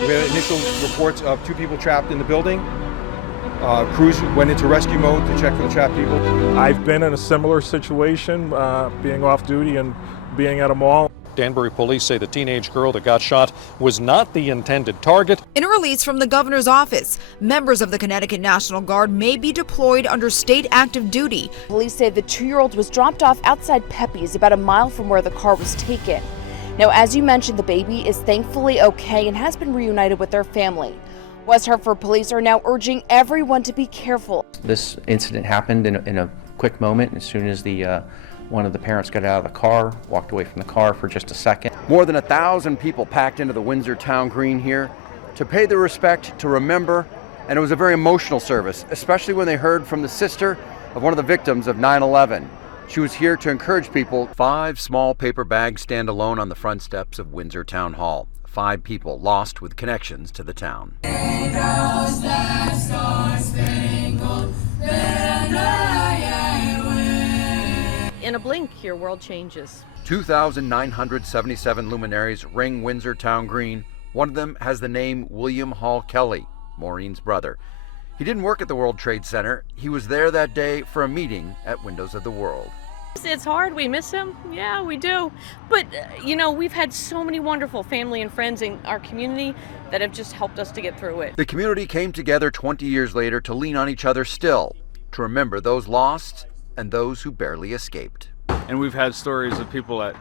We had initial reports of 2 people trapped in the building. Crews went into rescue mode to check for the trapped people. I've been in a similar situation, being off duty and being at a mall. Danbury police say the teenage girl that got shot was not the intended target. In a release from the governor's office, members of the Connecticut National Guard may be deployed under state active duty. Police say the 2-year-old was dropped off outside Pepe's, about a mile from where the car was taken. Now, as you mentioned, the baby is thankfully okay and has been reunited with their family. West Hartford police are now urging everyone to be careful. This incident happened in a quick moment. As soon as one of the parents got out of the car, walked away from the car for just a second. More than 1,000 people packed into the Windsor Town Green here to pay their respect, to remember, and it was a very emotional service, especially when they heard from the sister of one of the victims of 9/11. She was here to encourage people. 5 small paper bags stand alone on the front steps of Windsor Town Hall. 5 people lost with connections to the town. In a blink, your world changes. 2,977 luminaries ring Windsor Town Green. One of them has the name William Hall Kelly, Maureen's brother. He didn't work at the World Trade Center. He was there that day for a meeting at Windows of the World. It's hard. We miss him. Yeah, we do. But, we've had so many wonderful family and friends in our community that have just helped us to get through it. The community came together 20 years later to lean on each other still, to remember those lost and those who barely escaped. And we've had stories of people that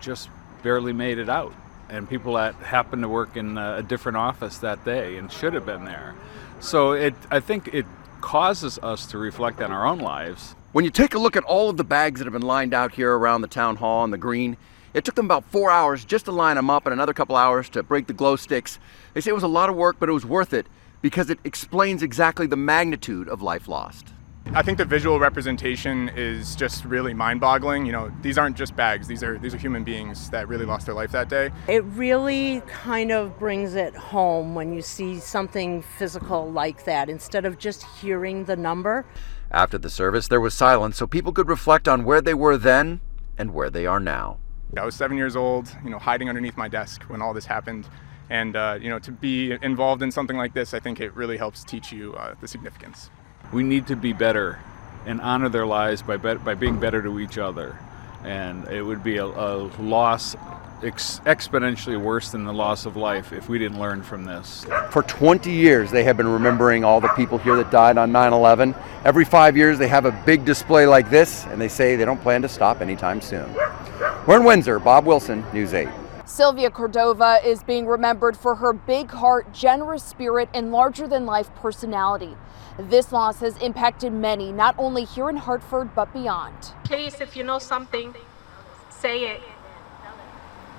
just barely made it out, and people that happened to work in a different office that day and should have been there. So I think it causes us to reflect on our own lives. When you take a look at all of the bags that have been lined out here around the town hall and the green, it took them about 4 hours just to line them up and another couple hours to break the glow sticks. They say it was a lot of work, but it was worth it because it explains exactly the magnitude of life lost. I think the visual representation is just really mind-boggling. These aren't just bags. These are human beings that really lost their life that day. It really kind of brings it home when you see something physical like that instead of just hearing the number. After the service, there was silence so people could reflect on where they were then and where they are now. I was 7 years old, hiding underneath my desk when all this happened. And, to be involved in something like this, I think it really helps teach you the significance. We need to be better and honor their lives by being better to each other. And it would be a loss exponentially worse than the loss of life if we didn't learn from this. For 20 years, they have been remembering all the people here that died on 9/11. Every 5 years, they have a big display like this, and they say they don't plan to stop anytime soon. We're in Windsor. Bob Wilson, News 8. Sylvia Cordova is being remembered for her big heart, generous spirit, and larger-than-life personality. This loss has impacted many, not only here in Hartford, but beyond. Please, if you know something, say it.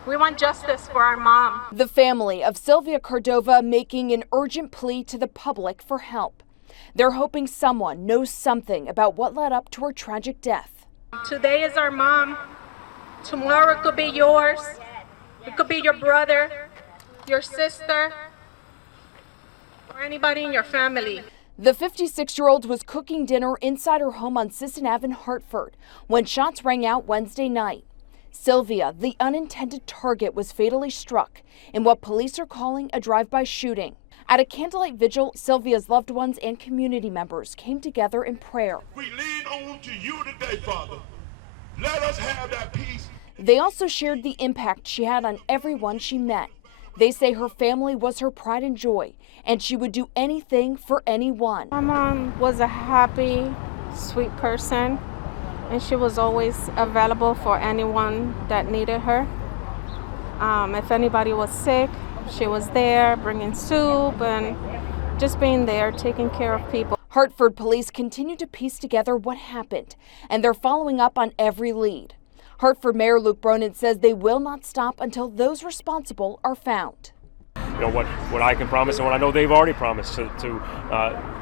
We want justice for our mom. The family of Sylvia Cordova making an urgent plea to the public for help. They're hoping someone knows something about what led up to her tragic death. Today is our mom. Tomorrow it could be yours. It could be your brother, your sister, or anybody in your family. The 56-year-old was cooking dinner inside her home on Sisson Ave in Hartford when shots rang out Wednesday night. Sylvia, the unintended target, was fatally struck in what police are calling a drive-by shooting. At a candlelight vigil, Sylvia's loved ones and community members came together in prayer. We lean on to you today, Father. Let us have that peace. They also shared the impact she had on everyone she met. They say her family was her pride and joy, and she would do anything for anyone. My mom was a happy, sweet person, and she was always available for anyone that needed her. If anybody was sick, she was there bringing soup and just being there, taking care of people. Hartford police continue to piece together what happened, and they're following up on every lead. Hartford Mayor Luke Bronin says they will not stop until those responsible are found. What I can promise, and what I know they've already promised to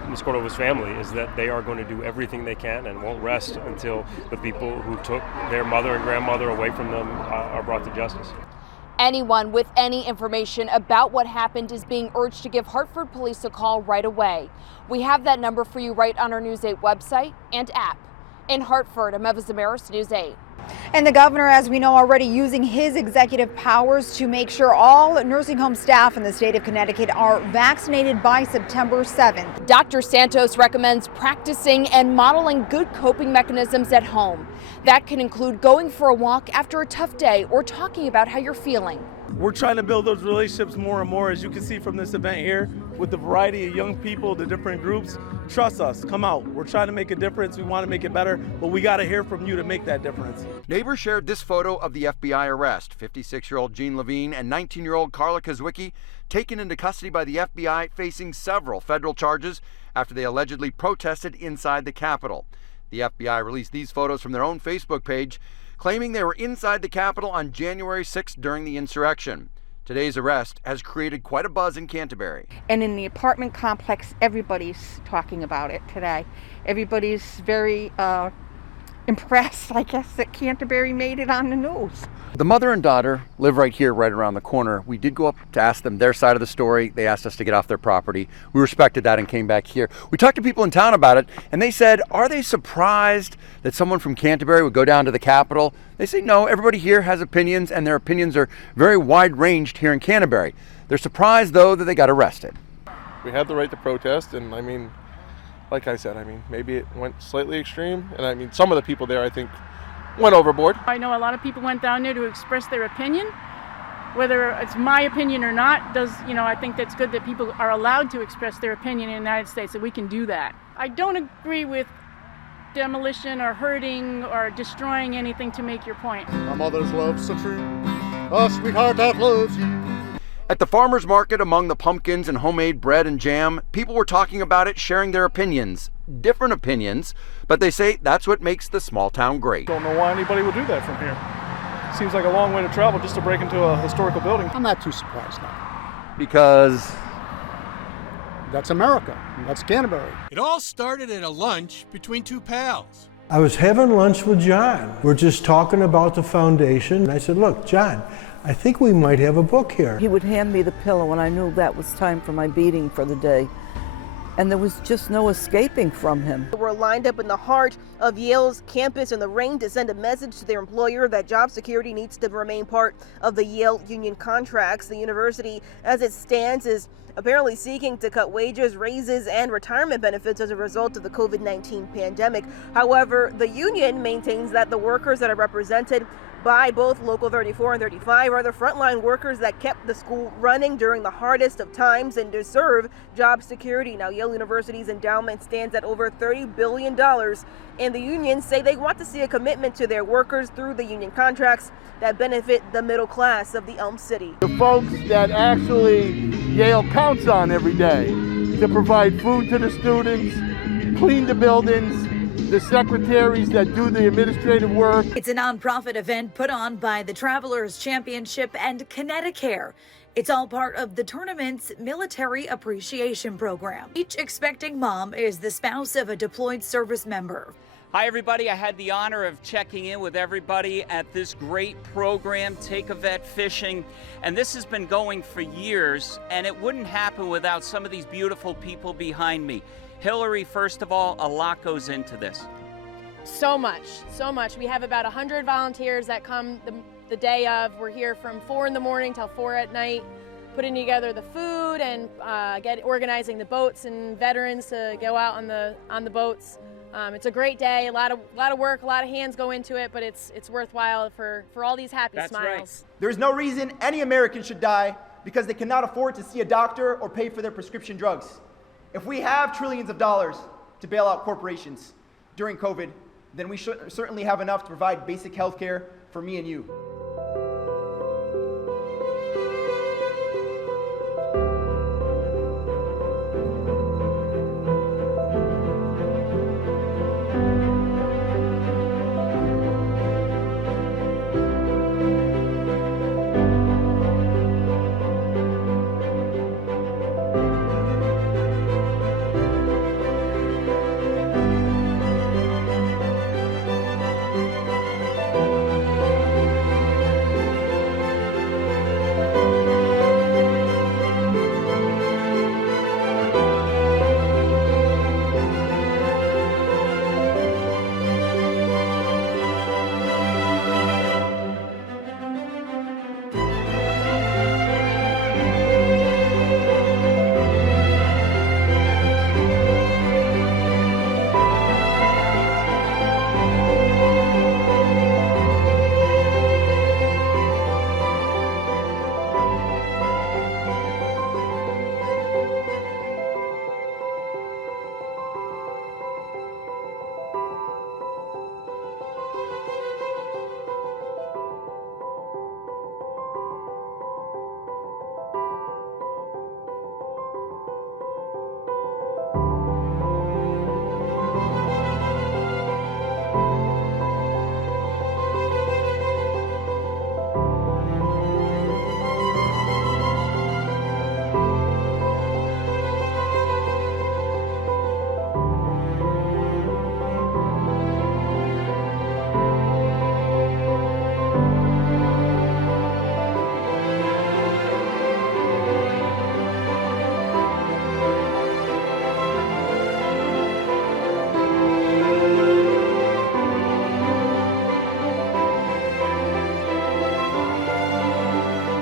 Ms. Cordova's family, is that they are going to do everything they can and won't rest until the people who took their mother and grandmother away from them are brought to justice. Anyone with any information about what happened is being urged to give Hartford Police a call right away. We have that number for you right on our News 8 website and app. In Hartford, I'm Eva Zamaris, News 8. And the governor, as we know already, using his executive powers to make sure all nursing home staff in the state of Connecticut are vaccinated by September 7th. Dr. Santos recommends practicing and modeling good coping mechanisms at home. That can include going for a walk after a tough day or talking about how you're feeling. We're trying to build those relationships more and more, as you can see from this event here, with the variety of young people, the different groups. Trust us, come out. We're trying to make a difference. We want to make it better, but we got to hear from you to make that difference. Neighbors shared this photo of the FBI arrest. 56-year-old Jean Levine and 19-year-old Carla Kozwicki taken into custody by the FBI, facing several federal charges after they allegedly protested inside the Capitol. The FBI released these photos from their own Facebook page, claiming they were inside the Capitol on January 6th during the insurrection. Today's arrest has created quite a buzz in Canterbury. And in the apartment complex, everybody's talking about it today. Everybody's very impressed, I guess, that Canterbury made it on the news. The mother and daughter live right here, right around the corner. We did go up to ask them their side of the story. They asked us to get off their property. We respected that and came back here. We talked to people in town about it, and they said, are they surprised that someone from Canterbury would go down to the Capitol? They say, no, everybody here has opinions, and their opinions are very wide-ranged here in Canterbury. They're surprised, though, that they got arrested. We had the right to protest, and I mean, like I said, maybe it went slightly extreme, and some of the people there, I think, went overboard. I know a lot of people went down there to express their opinion. Whether it's my opinion or not, I think that's good that people are allowed to express their opinion in the United States, that we can do that. I don't agree with demolition or hurting or destroying anything to make your point. My mother's love's so true, a sweetheart that loves you. At the farmer's market, among the pumpkins and homemade bread and jam, people were talking about it, sharing their opinions. Different opinions, but they say that's what makes the small town great. Don't know why anybody would do that from here. Seems like a long way to travel just to break into a historical building. I'm not too surprised now. Because that's America. That's Canterbury. It all started at a lunch between two pals. I was having lunch with John. We're just talking about the foundation. And I said, look, John, I think we might have a book here. He would hand me the pillow when I knew that was time for my beating for the day. And there was just no escaping from him. We're lined up in the heart of Yale's campus in the rain to send a message to their employer that job security needs to remain part of the Yale union contracts. The university, as it stands, is apparently seeking to cut wages, raises, and retirement benefits as a result of the COVID-19 pandemic. However, the union maintains that the workers that are represented by both Local 34 and 35 are the frontline workers that kept the school running during the hardest of times and deserve job security. Now, Yale University's endowment stands at over $30 billion, and the unions say they want to see a commitment to their workers through the union contracts that benefit the middle class of the Elm City. The folks that actually Yale counts on every day to provide food to the students, clean the buildings, the secretaries that do the administrative work. It's a nonprofit event put on by the Travelers Championship and Connecticut. It's all part of the tournament's military appreciation program. Each expecting mom is the spouse of a deployed service member. Hi everybody, I had the honor of checking in with everybody at this great program, Take a Vet Fishing, and this has been going for years, and it wouldn't happen without some of these beautiful people behind me. Hillary, first of all, a lot goes into this. So much. We have about 100 volunteers that come the day of. We're here from 4 in the morning till 4 at night, putting together the food and organizing the boats and veterans to go out on the boats. It's a great day. A lot of work, a lot of hands go into it, but it's worthwhile for all these happy smiles. Right. There's no reason any American should die because they cannot afford to see a doctor or pay for their prescription drugs. If we have trillions of dollars to bail out corporations during COVID, then we should certainly have enough to provide basic health care for me and you.